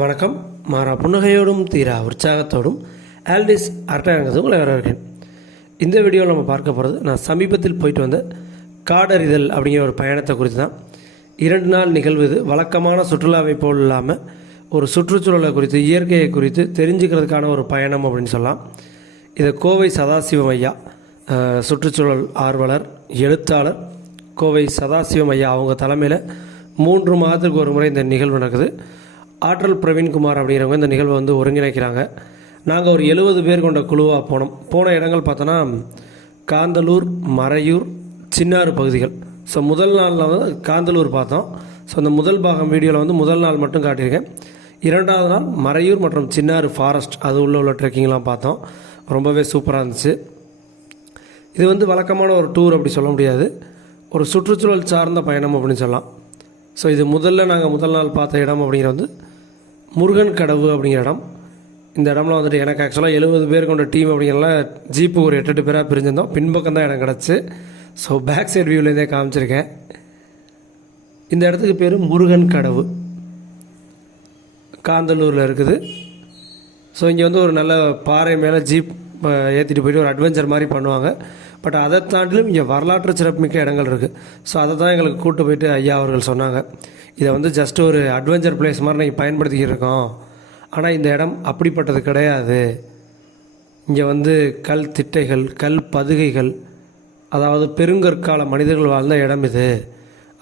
வணக்கம். மாறா புன்னகையோடும் தீரா உற்சாகத்தோடும் ஆல்டிஸ் அரட்டங்கிறது உங்களை வரவேற்கிறேன் இந்த வீடியோவில் நம்ம பார்க்க போகிறது நான் சமீபத்தில் போயிட்டு வந்த காடறிதல் அப்படிங்கிற ஒரு பயணத்தை குறித்து தான் இரண்டு நாள் நிகழ்வு இது. வழக்கமான சுற்றுலாவை போல் இல்லாமல் ஒரு சுற்றுச்சூழலை குறித்து இயற்கையை குறித்து தெரிஞ்சுக்கிறதுக்கான ஒரு பயணம் அப்படின்னு சொல்லலாம். இதை கோவை சதாசிவம் ஐயா சுற்றுச்சூழல் ஆர்வலர் எழுத்தாளர் கோவை சதாசிவம் ஐயா அவங்க தலைமையில் மூன்று மாதத்துக்கு ஒரு முறை இந்த நிகழ்வு நடக்குது. ஆற்றல் பிரவீன்குமார் அப்படிங்கிறவங்க இந்த நிகழ்வை வந்து ஒருங்கிணைக்கிறாங்க. நாங்கள் ஒரு எழுபது பேர் கொண்ட குழுவாக போனோம். போன இடங்கள் பார்த்தோன்னா காந்தலூர் மறையூர் சின்னாறு பகுதிகள். ஸோ முதல் நாளில் வந்து காந்தலூர் பார்த்தோம். ஸோ அந்த முதல் பாகம் வீடியோவில் வந்து முதல் நாள் மட்டும் காட்டியிருக்கேன். இரண்டாவது நாள் மறையூர் மற்றும் சின்னாறு ஃபாரஸ்ட் அது உள்ள உள்ள ட்ரெக்கிங்லாம் பார்த்தோம். ரொம்பவே சூப்பராக இருந்துச்சு. இது வந்து வழக்கமான ஒரு டூர் அப்படி சொல்ல முடியாது. ஒரு சுற்றுச்சூழல் சார்ந்த பயணம் அப்படின்னு சொல்லலாம். ஸோ இது முதல்ல நாங்கள் முதல் நாள் பார்த்த இடம் அப்படிங்கிற வந்து முருகன் கடவு அப்படிங்கிற இடம். இந்த இடம்லாம் வந்துட்டு எனக்கு ஆக்சுவலாக எழுபது பேர் கொண்ட டீம் அப்படிங்கிறலாம் ஜீப்பு ஒரு எட்டு எட்டு பேராக பிரிஞ்சிருந்தோம். பின்பக்கம் தான் இடம் கிடச்சி. ஸோ பேக் சைடு வியூலேருந்தே காமிச்சிருக்கேன். இந்த இடத்துக்கு பேர் முருகன் கடவு. காந்தலூரில் இருக்குது. ஸோ இங்கே வந்து ஒரு நல்ல பாறை மேலே ஜீப் ஏற்றிட்டு போயிட்டு ஒரு அட்வென்ச்சர் மாதிரி பண்ணுவாங்க. பட் அதை தாண்டிலும் இங்கே வரலாற்று சிறப்புமிக்க இடங்கள் இருக்குது ஸோ அதை தான் எங்களுக்கு கூட்டு போயிட்டு ஐயா அவர்கள் சொன்னாங்க. இதை வந்து ஜஸ்ட் ஒரு அட்வென்ச்சர் பிளேஸ் மாதிரி நீங்கள் பயன்படுத்திக்கிட்டு இருக்கோம். ஆனால் இந்த இடம் அப்படிப்பட்டது கிடையாது. இங்கே வந்து கல் திட்டைகள் கல் பதுகைகள் அதாவது பெருங்கற்கால மனிதர்கள் வாழ்ந்த இடம் இது.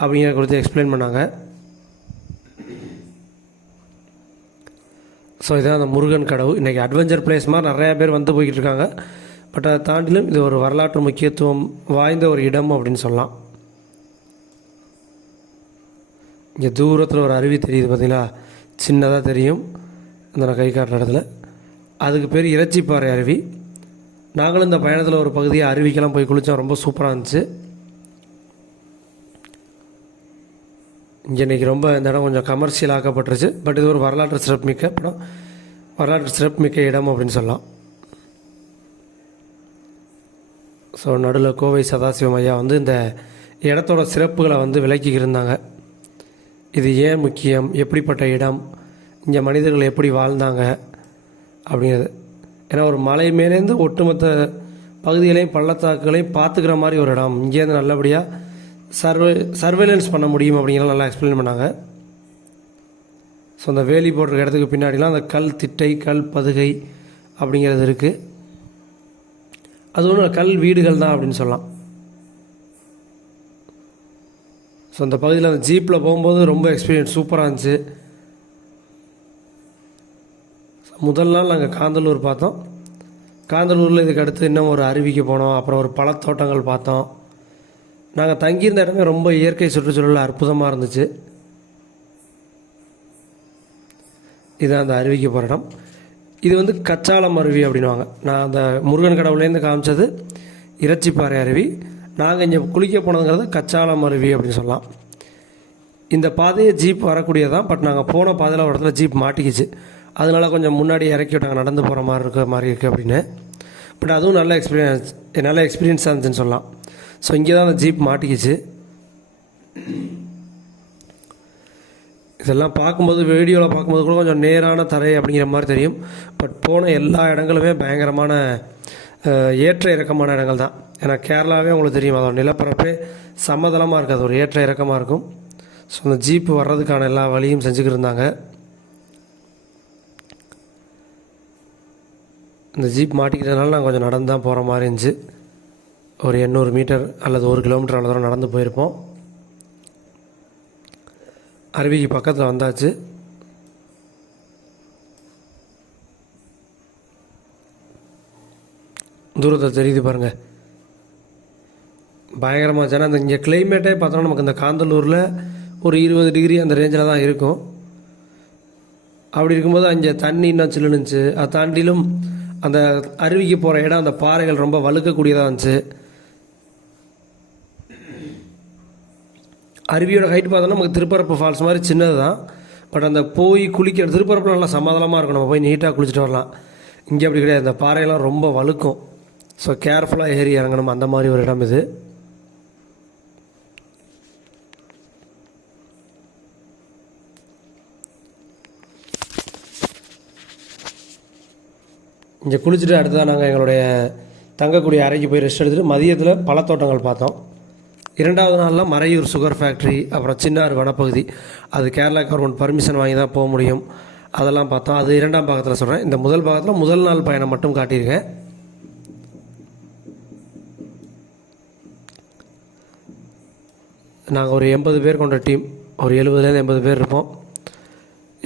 அப்படிங்கிற குறித்து எக்ஸ்பிளைன் பண்ணாங்க. ஸோ இதான் அந்த முருகன் கடவு. இன்றைக்கி அட்வென்ச்சர் பிளேஸ் மாதிரி நிறையா பேர் வந்து போய்கிட்டு இருக்காங்க. பட் அதை தாண்டிலும் இது ஒரு வரலாற்று முக்கியத்துவம் வாய்ந்த ஒரு இடம் அப்படின்னு சொல்லலாம். இங்கே தூரத்தில் ஒரு அருவி தெரியுது பார்த்தீங்களா சின்னதாக தெரியும். இந்த நான் கை காட்டுற இடத்துல. அதுக்கு பேர் இறைச்சிப்பாறை அருவி. நாங்களும் இந்த பயணத்தில் ஒரு பகுதியை அருவிக்கெல்லாம் போய் குளித்தோம் ரொம்ப சூப்பராக இருந்துச்சு. இங்கே இன்றைக்கி ரொம்ப இந்த இடம் கொஞ்சம் கமர்ஷியல் ஆக்கப்பட்டுருச்சு. பட் இது ஒரு வரலாற்று சிறப்புமிக்க படம். வரலாற்று சிறப்புமிக்க இடம் அப்படின்னு சொல்லலாம். ஸோ நடுவில் கோவை சதாசிவம் ஐயா வந்து இந்த இடத்தோட சிறப்புகளை வந்து விளக்கி இருந்தாங்க. இது ஏன் முக்கியம்? எப்படிப்பட்ட இடம்? இங்கே மனிதர்கள் எப்படி வாழ்ந்தாங்க? அப்படிங்கிறது. ஏன்னா ஒரு மலை மேலேருந்து ஒட்டுமொத்த பகுதிகளையும் பள்ளத்தாக்குகளையும் பார்த்துக்கிற மாதிரி ஒரு இடம். இங்கேருந்து நல்லபடியாக சர்வே சர்வேலன்ஸ் பண்ண முடியும் அப்படிங்கிறத நல்லா எக்ஸ்பிளைன் பண்ணாங்க. ஸோ அந்த வேலி போடுற இடத்துக்கு பின்னாடிலாம் அந்த கல் திட்டை கல் பதுகை அப்படிங்கிறது இருக்குது அது ஒன்றும் கல் வீடுகள் தான் அப்படின்னு சொல்லலாம். ஸோ அந்த பகுதியில் அந்த ஜீப்பில் போகும்போது ரொம்ப எக்ஸ்பீரியன்ஸ் சூப்பராக இருந்துச்சு. முதல் நாள் நாங்கள் காந்தலூர் பார்த்தோம். காந்தலூரில் இதுக்கு அடுத்து இன்னும் ஒரு அருவிக்கு போனோம். அப்புறம் ஒரு பழத்தோட்டங்கள் பார்த்தோம். நாங்கள் தங்கியிருந்த இடமே ரொம்ப இயற்கை சுற்றுச்சூழல் அற்புதமாக இருந்துச்சு. இது அந்த அருவிக்கு போகிற இடம். இது வந்து கச்சாலம் அருவி அப்படின்வாங்க நான் அந்த முருகன் கடவுளேருந்து காமிச்சது இறைச்சிப்பாறை அருவி. நாங்கள் இங்கே குளிக்க போனதுங்கிறது கச்சாலம் அருவி அப்படின்னு சொல்லலாம். இந்த பாதையை ஜீப் வரக்கூடியதான் பட் நாங்கள் போன பாதையில் ஒரு இடத்துல ஜீப் மாட்டிக்கிச்சு. அதனால கொஞ்சம் முன்னாடி இறக்கி விட்டாங்க. நடந்து போகிற மாதிரி இருக்க மாதிரி இருக்குது அப்படின்னு. பட் அதுவும் நல்ல எக்ஸ்பீரியன்ஸ் நல்ல எக்ஸ்பீரியன்ஸாக இருந்துச்சுன்னு சொல்லலாம். ஸோ இங்கே தான் அந்த ஜீப் மாட்டிக்கிச்சு. இதெல்லாம் பார்க்கும்போது வீடியோவில் பார்க்கும்போது கூட கொஞ்சம் நேரான தரை அப்படிங்கிற மாதிரி தெரியும். பட் போன எல்லா இடங்களுமே பயங்கரமான ஏற்ற இறக்கமான இடங்கள் தான். ஏன்னா கேரளாவே உங்களுக்கு தெரியும் அதோட நிலப்பரப்பே சமதளமாக இருக்காது ஒரு ஏற்ற இறக்கமாக இருக்கும். ஸோ அந்த ஜீப்பு வர்றதுக்கான எல்லா வழியும் செஞ்சுக்கிட்டு இருந்தாங்க. இந்த ஜீப் மாட்டிக்கிட்டதுனால நாங்கள் கொஞ்சம் நடந்து தான் போகிற மாதிரி இருந்துச்சு. ஒரு எண்ணூறு மீட்டர் அல்லது ஒரு கிலோமீட்டர் அவ்வளோ தூரம் நடந்து போயிருப்போம். அருவிக்கு பக்கத்தில் வந்தாச்சு. தூரத்தில் தெரியுது பாருங்கள் பயங்கரமாக இருந்துச்சு. அந்த இங்கே கிளைமேட்டே பார்த்தோன்னா நமக்கு இந்த காந்தலூரில் ஒரு இருபது டிகிரி அந்த ரேஞ்சில் தான் இருக்கும். அப்படி இருக்கும்போது அங்கே தண்ணி இன்னும் சில்லுனுச்சு. அதை தாண்டிலும் அந்த அருவிக்கு போகிற இடம் அந்த பாறைகள் ரொம்ப வழுக்கக்கூடியதாக இருந்துச்சு. அருவியோட ஹைட் பார்த்தோன்னா நமக்கு திருப்பரப்பு ஃபால்ஸ் மாதிரி சின்னது தான் பட் அந்த போய் குளிக்கிற திருப்பரப்பில் நல்லா சமாதானமாக இருக்கும். நம்ம போய் நீட்டாக குளிச்சுட்டு வரலாம். இங்கே அப்படி கிடையாது. இந்த பாறையெல்லாம் ரொம்ப வழுக்கும். ஸோ கேர்ஃபுல்லாக ஏறி இறங்கணும். அந்த மாதிரி ஒரு இடம் இது. இங்கே குளிச்சுட்டு அடுத்ததாக நாங்கள் எங்களுடைய தங்கக்கூடிய அறைக்கு போய் ரெஸ்ட் எடுத்துகிட்டு மதியத்தில் பழத்தோட்டங்கள் பார்த்தோம். இரண்டாவது நாளில் மறையூர் சுகர் ஃபேக்ட்ரி அப்புறம் சின்னாறு வனப்பகுதி. அது கேரளா கவர்மெண்ட் பர்மிஷன் வாங்கி தான் போக முடியும். அதெல்லாம் பார்த்தோம் அது இரண்டாம் பாகத்தில் சொல்கிறேன் இந்த முதல் பாகத்தில் முதல் நாள் பயணம் மட்டும் காட்டியிருக்கேன். நாங்கள் ஒரு எண்பது பேர் கொண்ட டீம் ஒரு எழுபதுலேருந்து எண்பது பேர் இருப்போம்.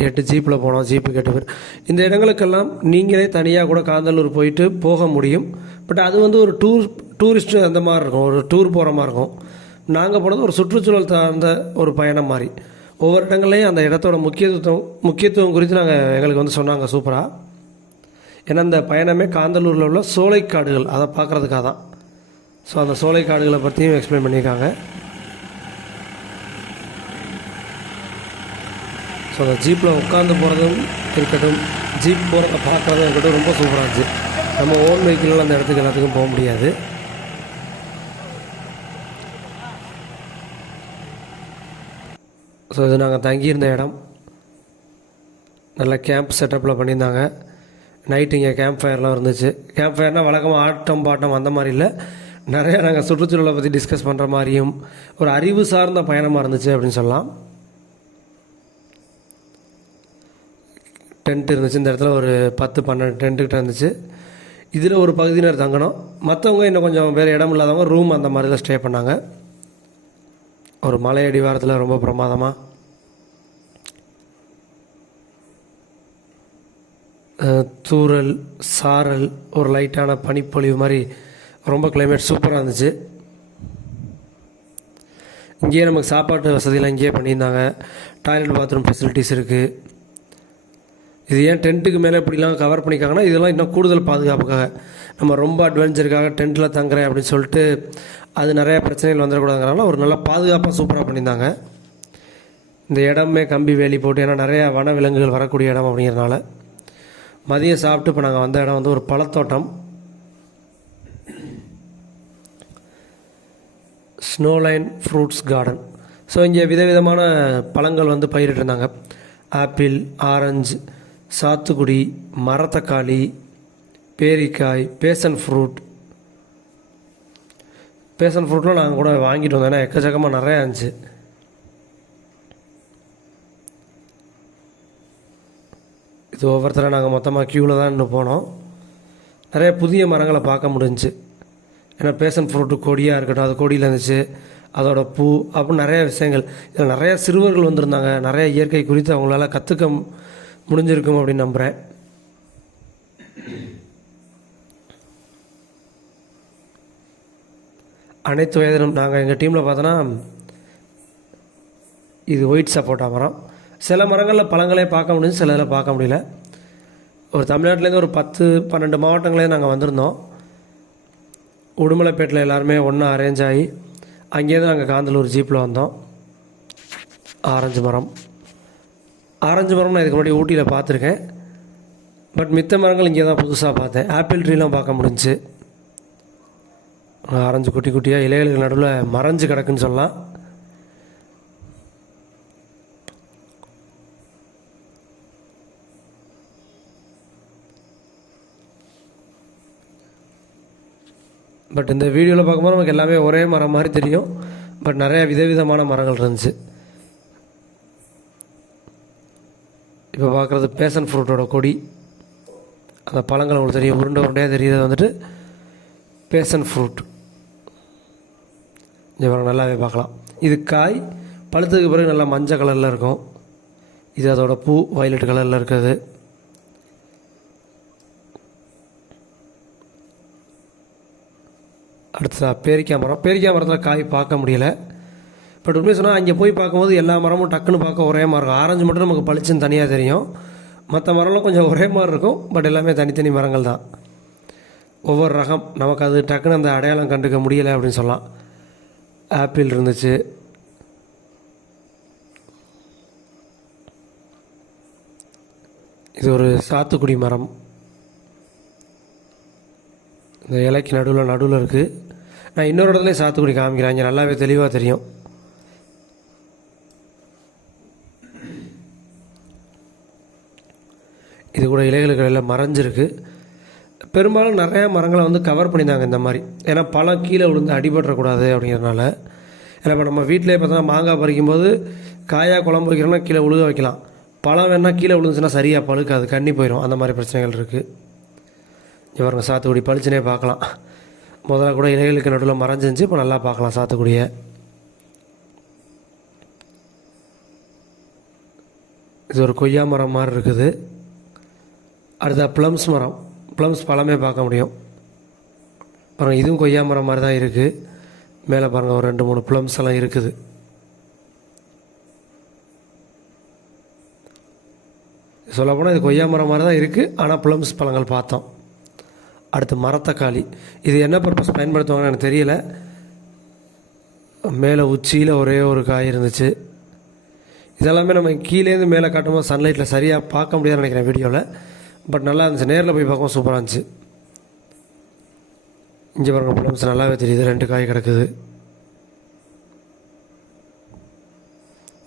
எட்டு ஜீப்பில் போனோம். ஜீப்பு எட்டு பேர் இந்த இடங்களுக்கெல்லாம் நீங்களே தனியாக கூட காந்தலூர் போயிட்டு போக முடியும். பட் அது வந்து ஒரு டூர் டூரிஸ்ட்டு அந்த மாதிரி இருக்கும். ஒரு டூர் போகிற மாதிரி இருக்கும். நாங்கள் போனது ஒரு சுற்றுச்சூழல் சார்ந்த ஒரு பயணம் மாதிரி. ஒவ்வொரு இடங்கள்லையும் அந்த இடத்தோட முக்கியத்துவம் முக்கியத்துவம் குறித்து நாங்கள் எங்களுக்கு வந்து சொன்னாங்க சூப்பராக ஏன்னா இந்த பயணமே காந்தலூரில் உள்ள சோலைக்காடுகள் அதை பார்க்குறதுக்காக தான். ஸோ அந்த சோலைக்காடுகளை பற்றியும் எக்ஸ்பிளைன் பண்ணியிருக்காங்க. ஸோ அந்த ஜீப்பில் உட்காந்து போகிறதும் இருக்கட்டும் ஜீப் போகிறத பார்க்குறதும் இருக்கட்டும் ரொம்ப சூப்பராக இருந்துச்சு. நம்ம ஓன் வெஹிக்கிளில் அந்த இடத்துக்கு எல்லாத்துக்கும் போக முடியாது. ஸோ இது நாங்கள் தங்கியிருந்த இடம். நல்ல கேம்ப் செட்டப்பில் பண்ணியிருந்தாங்க. நைட்டு இங்கே கேம்ப் ஃபயர்லாம் இருந்துச்சு. கேம்ப் ஃபயர்னால் வழக்கமாக ஆட்டம் பாட்டம் அந்த மாதிரி இல்லை. நிறையா நாங்கள் சுற்றுச்சூழலை பற்றி டிஸ்கஸ் பண்ணுற மாதிரியும் ஒரு அறிவு சார்ந்த பயணமாக இருந்துச்சு அப்படின்னு சொல்லலாம். டென்ட் இருந்துச்சு. இந்த இடத்துல ஒரு பத்து பன்னெண்டு டென்ட்டுக்கிட்ட இருந்துச்சு. இதில் ஒரு பகுதியினர் தங்கணும். மற்றவங்க இன்னும் கொஞ்சம் வேறு இடம் இல்லாதவங்க ரூம் அந்த மாதிரி தான் ஸ்டே பண்ணாங்க. ஒரு மலை அடிவாரத்தில் ரொம்ப பிரமாதமாக தூரல் தூறல் சாரல் ஒரு லைட்டான பனிப்பொழிவு மாதிரி ரொம்ப கிளைமேட் சூப்பராக இருந்துச்சு. இங்கேயே நமக்கு சாப்பாட்டு வசதியெலாம் இங்கேயே பண்ணியிருந்தாங்க. டாய்லெட் பாத்ரூம் ஃபெசிலிட்டிஸ் இருக்குது இது ஏன் டென்ட்டுக்கு மேலே இப்படிலாம் கவர் பண்ணிக்காங்கன்னா இதெல்லாம் இன்னும் கூடுதல் பாதுகாப்புக்காக. நம்ம ரொம்ப அட்வென்ச்சருக்காக டென்ட்டில் தங்குறேன் அப்படின்னு சொல்லிட்டு அது நிறைய பிரச்சனைகள் வந்துடக்கூடாதுங்கிறனால ஒரு நல்ல பாதுகாப்பாக சூப்பராக பண்ணியிருந்தாங்க. இந்த இடமே கம்பி வேலி போட்டு ஏன்னா நிறையா வன விலங்குகள் வரக்கூடிய இடம் அப்படிங்கிறனால மதியம் சாப்பிட்டு இப்போ நாங்கள் வந்த இடம் வந்து ஒரு பழத்தோட்டம். ஸ்னோலைன் ஃப்ரூட்ஸ் கார்டன் ஸோ இங்கே விதவிதமான பழங்கள் வந்து பயிரிட்டிருந்தாங்க. ஆப்பிள் ஆரஞ்சு சாத்துக்குடி மரத்தக்காளி பேரிக்காய் பேசன் ஃப்ரூட். பேசன் ஃப்ரூட்லாம் நாங்கள் கூட வாங்கிட்டு வந்தோம். ஏன்னா எக்கச்சக்கமாக நிறையா இருந்துச்சு. இது ஒவ்வொருத்தரும் நாங்கள் மொத்தமாக க்யூவில் தான் இன்னும் போனோம். நிறைய புதிய மரங்களை பார்க்க முடிஞ்சுச்சு. ஏன்னா பேசன் ஃப்ரூட்டு கொடியாக இருக்கட்டும் அது கொடியில் இருந்துச்சு. அதோட பூ அப்படின்னு நிறைய விஷயங்கள். இதில் நிறையா சிறுவர்கள் வந்திருந்தாங்க. நிறைய இயற்கை குறித்து அவங்களால கற்றுக்க முடிஞ்சிருக்கும் அப்படின்னு நம்புகிறேன் அனைத்து வயதிலும் நாங்கள் எங்கள் டீமில் பார்த்தோன்னா இது ஒயிட் சப்போட்டா மரம் சில மரங்களில் பழங்களே பார்க்க முடியுது சில இதில் பார்க்க முடியல. ஒரு தமிழ்நாட்டிலேருந்து ஒரு பத்து பன்னெண்டு மாவட்டங்களே நாங்கள் வந்திருந்தோம். உடுமலைப்பேட்டில் எல்லாருமே ஒன்றா அரேஞ்ச் ஆகி அங்கேருந்து நாங்கள் காந்தலூர் ஜீப்பில் வந்தோம். ஆரஞ்சு மரம். ஆரஞ்சு மரம் நான் இதுக்கு முன்னாடி ஊட்டியில் பார்த்துருக்கேன். பட் மித்த மரங்கள் இங்கே தான் புதுசாக பார்த்தேன் ஆப்பிள் ட்ரீலாம் பார்க்க முடிஞ்சுச்சு ஆரஞ்சு குட்டி குட்டியாக இலைகளுக்கு நடுவில் மறைஞ்சு கிடக்குன்னு சொல்லலாம். பட் இந்த வீடியோவில் பார்க்கும்போது நமக்கு எல்லாமே ஒரே மரம் மாதிரி தெரியும். பட் நிறையா விதவிதமான மரங்கள் இருந்துச்சு. இப்போ பார்க்குறது பேஷன் ஃப்ரூட்டோட கொடி. அந்த பழங்கள் உங்களுக்கு தெரியும். உருண்டை உருண்டையாக தெரியுது. வந்துட்டு பேஷன் ஃப்ரூட். இங்கே பாருங்கள் நல்லாவே பார்க்கலாம். இது காய். பழுத்ததுக்கு பிறகு நல்லா மஞ்சள் கலரில் இருக்கும். இது அதோட பூ வயலட் கலரில் இருக்குது. அடுத்ததாக பேரிக்காய் மரம். பேரிக்காய் மரத்தில் காய் பார்க்க முடியல. பட் உண்மையை சொன்னால் அங்கே போய் பார்க்கும்போது எல்லா மரமும் டக்குன்னு பார்க்க ஒரே மாதிரி இருக்கும். ஆரஞ்சு மட்டும் நமக்கு பளிச்சுன்னு தனியாக தெரியும். மற்ற மரம்லாம் கொஞ்சம் ஒரே மாதிரி இருக்கும். பட் எல்லாமே தனித்தனி மரங்கள் தான். ஒவ்வொரு ரகம் நமக்கு அது டக்குன்னு அந்த அடையாளம் கண்டுக்க முடியலை அப்படின்னு சொல்லலாம். ஆப்பிள் இருந்துச்சு. இது ஒரு சாத்துக்குடி மரம். இந்த இலைக்கு நடுவில் நடுவில் இருக்குது நான் இன்னொரு இடத்துல சாத்துக்குடி காமிக்கிறேன். இங்கே நல்லாவே தெளிவாக தெரியும். இது கூட இலைகளுக்கு எல்லாம் மறைஞ்சிருக்கு. பெரும்பாலும் நிறையா மரங்களை வந்து கவர் பண்ணியிருந்தாங்க இந்த மாதிரி. ஏன்னா பழம் கீழே விழுந்து அடிபட்டுறக்கூடாது அப்படிங்கிறதுனால. ஏன்னா இப்போ நம்ம வீட்டிலே பார்த்தோன்னா மாங்காய் பறிக்கும்போது காயாக குழம்பு வைக்கிறோம்னா கீழே விழுக வைக்கலாம். பழம் வேணால் கீழே விழுந்துச்சுன்னா சரியாக பழுக்காது கண்ணி போயிடும் அந்த மாதிரி பிரச்சனைகள் இருக்குது இவருங்க சாத்துக்குடி பளிச்சுனே பார்க்கலாம். முதல்ல கூட இலைகளுக்கு நடுவில் மறைஞ்சிருந்துச்சு இப்போ நல்லா பார்க்கலாம் சாத்துக்குடியை. இது ஒரு கொய்யா மரம் மாதிரி இருக்குது. அடுத்த ப்ளம்ஸ் மரம். ப்ளம்ஸ் பழமே பார்க்க முடியும். பாருங்கள் இதுவும் கொய்யா மரம் மாதிரி தான் இருக்குது மேலே பாருங்கள் ஒரு ரெண்டு மூணு ப்ளம்ஸ் எல்லாம் இருக்குது. சொல்லப்போனால் இது கொய்யா மரம் மாதிரி தான் இருக்குது ஆனால் ப்ளம்ஸ் பழங்கள் பார்த்தோம். அடுத்து மரத்தக்காளி. இது என்ன பர்பஸ் பயன்படுத்துவாங்கன்னு எனக்கு தெரியல. மேலே உச்சியில் ஒரே ஒரு காய் இருந்துச்சு. இதெல்லாமே நம்ம கீழேருந்து மேலே காட்டும்போது சன்லைட்டில் சரியாக பார்க்க முடியாதுன்னு நினைக்கிறேன் வீடியோவில் பட் நல்லா இருந்துச்சு நேரில் போய் பார்க்கவும் சூப்பராக இருந்துச்சு. இங்கே பாருங்க ப்ளம்ஸ் நல்லாவே தெரியுது. ரெண்டு காய் கிடக்குது.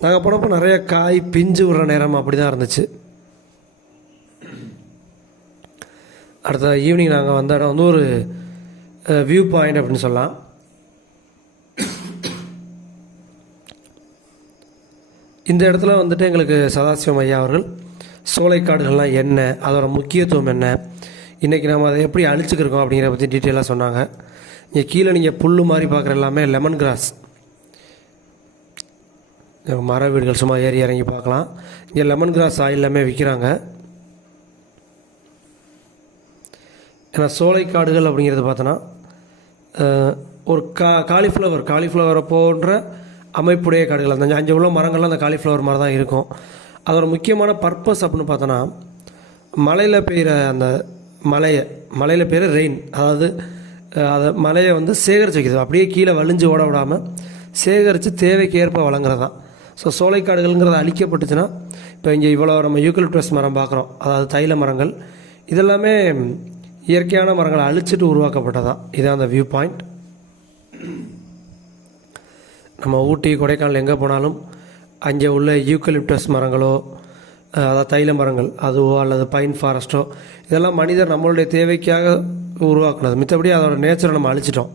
நாங்கள் போனப்போ நிறைய காய் பிஞ்சு விடுற நேரம் அப்படி தான் இருந்துச்சு. அடுத்த ஈவினிங் நாங்கள் வந்த இடம் வந்து ஒரு வியூ பாயிண்ட் அப்படின்னு சொல்லலாம். இந்த இடத்துல வந்துட்டு எங்களுக்கு சதாசிவம் ஐயா அவர்கள் சோலைக்காடுகள்லாம் என்ன? அதோடய முக்கியத்துவம் என்ன? இன்றைக்கி நம்ம அதை எப்படி அழிச்சுக்கிருக்கோம் அப்படிங்கிற பற்றி டீட்டெயிலாக சொன்னாங்க. இங்கே கீழே நீங்கள் புல் மாதிரி பார்க்குற எல்லாமே லெமன் கிராஸ் மர வீடுகள் சும்மா ஏறி இறங்கி பார்க்கலாம். இங்கே லெமன் கிராஸ் ஆயில் எல்லாமே விற்கிறாங்க ஏன்னா சோலைக்காடுகள் அப்படிங்கிறது பார்த்தோன்னா ஒரு கா காலிஃப்ளவர் காலிஃப்ளவரை போன்ற அமைப்புடைய காடுகள். அந்த அஞ்சு உள்ள மரங்கள்லாம் அந்த காலிஃப்ளவர் மாதிரி தான் இருக்கும். அதோட முக்கியமான பர்பஸ் அப்படின்னு பார்த்தோன்னா மலையில் பெய்கிற அந்த மலையை மலையில் பெய்கிற ரெயின் அதாவது அதை மலையை வந்து சேகரித்து வைக்கிறது. அப்படியே கீழே வலிஞ்சு ஓட விடாமல் சேகரித்து தேவைக்கு ஏற்ப வழங்குறது தான் ஸோ சோலைக்காடுகள்ங்கிறது அழிக்கப்பட்டுச்சுன்னா இப்போ இங்கே இவ்வளோ நம்ம யூக்கலிப்டஸ் மரம் பார்க்குறோம். அதாவது தைல மரங்கள். இதெல்லாமே இயற்கையான மரங்களை அழிச்சிட்டு உருவாக்கப்பட்டதான் இதான் அந்த வியூ பாயிண்ட் நம்ம ஊட்டி கொடைக்கானல் எங்கே போனாலும் அங்கே உள்ள யூக்கலிப்டஸ் மரங்களோ அதாவது தைல மரங்கள் அதுவோ அல்லது பைன் ஃபாரஸ்ட்டோ இதெல்லாம் மனிதர் நம்மளுடைய தேவைக்காக உருவாக்குனது. மித்தபடி அதோட நேச்சரை நம்ம அழிச்சிட்டோம்.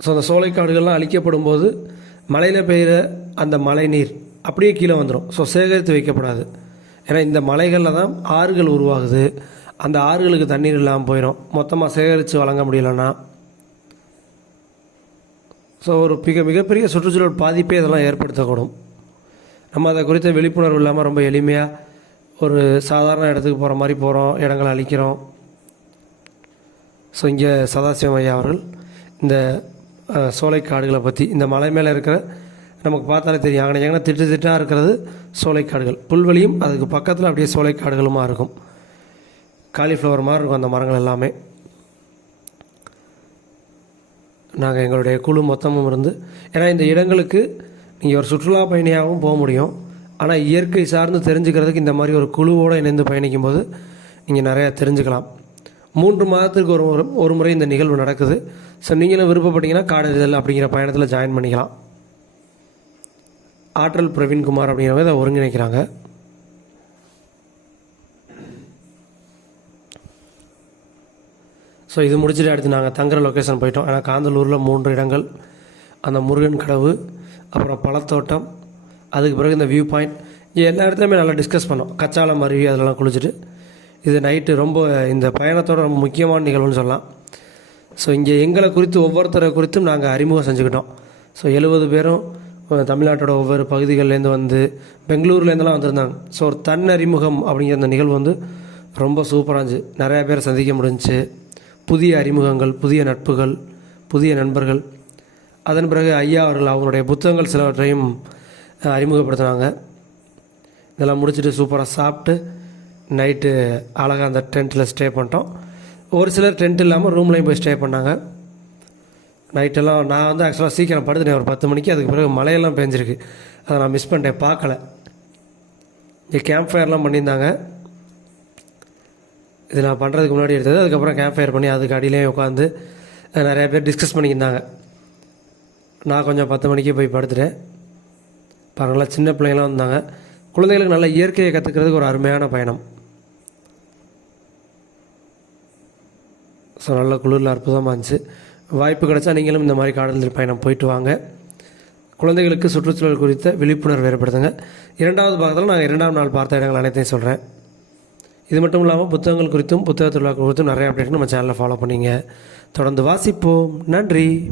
ஸோ அந்த சோலைக்காடுகள்லாம் அழிக்கப்படும் போது மலையில் பெய்கிற அந்த மழை நீர் அப்படியே கீழே வந்துடும் ஸோ சேகரித்து வைக்கப்படாது. ஏன்னா இந்த மலைகளில் தான் ஆறுகள் உருவாகுது. அந்த ஆறுகளுக்கு தண்ணீர் இல்லாமல் போயிடும் மொத்தமாக சேகரித்து வழங்க முடியலன்னா ஸோ ஒரு மிக மிகப்பெரிய சுற்றுச்சூழல் பாதிப்பே இதெல்லாம் ஏற்படுத்தக்கூடும். நம்ம அதை குறித்த விழிப்புணர்வு இல்லாமல் ரொம்ப எளிமையாக ஒரு சாதாரண இடத்துக்கு போகிற மாதிரி போகிறோம் இடங்களை அழிக்கிறோம். ஸோ இங்கே சதாசிவம் ஐயா அவர்கள் இந்த சோலைக்காடுகளை பற்றி இந்த மலை மேலே இருக்கிற நமக்கு பார்த்தாலே தெரியும். அங்கே எங்கன்னா திட்டு திட்டாக இருக்கிறது சோலைக்காடுகள் புல்வெளியும் அதுக்கு பக்கத்தில் அப்படியே சோலைக்காடுகளுமா இருக்கும். காலிஃப்ளவர் மாதிரி இருக்கும் அந்த மரங்கள் எல்லாமே. நாங்கள் எங்களுடைய குழு மொத்தமும் இருந்து ஏன்னா இந்த இடங்களுக்கு நீங்கள் ஒரு சுற்றுலா பயணியாகவும் போக முடியும். ஆனால் இயற்கை சார்ந்து தெரிஞ்சுக்கிறதுக்கு இந்த மாதிரி ஒரு குழுவோடு இணைந்து பயணிக்கும் போது நீங்கள் நிறையா தெரிஞ்சுக்கலாம். மூன்று மாதத்துக்கு ஒரு ஒரு முறை இந்த நிகழ்வு நடக்குது. ஸோ நீங்களும் விருப்பப்பட்டீங்கன்னா காடறிதல் அப்படிங்கிற பயணத்தில் ஜாயின் பண்ணிக்கலாம். ஆற்றல் பிரவீன்குமார் அப்படிங்கிறவங்க இதை ஒருங்கிணைக்கிறாங்க. ஸோ இது முடிச்சுட்டு அடுத்து நாங்கள் தங்குற லொக்கேஷன் போயிட்டோம். ஏன்னா காந்தலூரில் மூன்று இடங்கள். அந்த முருகன் கடவு அப்புறம் பழத்தோட்டம் அதுக்கு பிறகு இந்த வியூ பாயிண்ட் எல்லா இடத்துலையுமே நல்லா டிஸ்கஸ் பண்ணோம். கச்சாலம் அருவி அதெல்லாம் குளிச்சுட்டு. இது நைட்டு ரொம்ப இந்த பயணத்தோட ரொம்ப முக்கியமான நிகழ்வுன்னு சொல்லலாம். ஸோ இங்கே எங்களை குறித்து ஒவ்வொருத்தரை குறித்தும் நாங்கள் அறிமுகம் செஞ்சுக்கிட்டோம். ஸோ எழுபது பேரும் தமிழ்நாட்டோட ஒவ்வொரு பகுதிகள்லேருந்து வந்து பெங்களூர்லேருந்துலாம் வந்திருந்தாங்க. ஸோ ஒரு தன் அறிமுகம் அப்படிங்கிற அந்த நிகழ்வு வந்து ரொம்ப சூப்பராக இருந்துச்சு. நிறையா பேரை சந்திக்க முடிஞ்சுச்சு. புதிய அறிமுகங்கள் புதிய நட்புகள் புதிய நண்பர்கள். அதன் பிறகு ஐயா அவர்கள் அவங்களுடைய புத்தகங்கள் சிலவற்றையும் அறிமுகப்படுத்தினாங்க. இதெல்லாம் முடிச்சுட்டு சூப்பராக சாப்பிட்டு நைட்டு அழகாக அந்த டென்ட்டில் ஸ்டே பண்ணிட்டோம். ஒரு சிலர் டென்ட் இல்லாமல் ரூம்லேயும் போய் ஸ்டே பண்ணாங்க. நைட்டெல்லாம் நான் வந்து ஆக்சுவலாக சீக்கிரம் படுத்துட்டேன் ஒரு பத்து மணிக்கு. அதுக்கு பிறகு மழையெல்லாம் பெஞ்சிருக்கு. அதை நான் மிஸ் பண்ணிட்டேன் பார்க்கல. இங்கே கேம்ப் ஃபயர்லாம் பண்ணியிருந்தாங்க. இது நான் பண்ணுறதுக்கு முன்னாடி எடுத்தது. அதுக்கப்புறம் கேம்ப் ஃபயர் பண்ணி அதுக்கு அடியிலேயே உட்காந்து நிறைய பேர் டிஸ்கஸ் பண்ணியிருந்தாங்க நான் கொஞ்சம் பத்து மணிக்கே போய் படுத்துட்டேன். பாருங்களா சின்ன பிள்ளைங்களாம் வந்தாங்க. குழந்தைகளுக்கு நல்ல இயற்கையை கற்றுக்கிறதுக்கு ஒரு அருமையான பயணம். ஸோ நல்ல குளிரில் அற்புதமாக இருந்துச்சு. வாய்ப்பு கிடச்சா நீங்களும் இந்த மாதிரி காடல் பயணம் போயிட்டு வாங்க. குழந்தைகளுக்கு சுற்றுச்சூழல் குறித்த விழிப்புணர்வு ஏற்படுத்துங்க. இரண்டாவது பாகத்தில் நான் இரண்டாம் நாள் பார்த்த இடங்கள் அனைத்தையும் சொல்கிறேன் இது மட்டும் இல்லாமல் புத்தகங்கள் குறித்தும் புத்தக திருவிழாக்கள் குறித்தும் நிறைய அப்டேட் நம்ம சேனலில் ஃபாலோ பண்ணிங்க. தொடர்ந்து வாசிப்போம். நன்றி.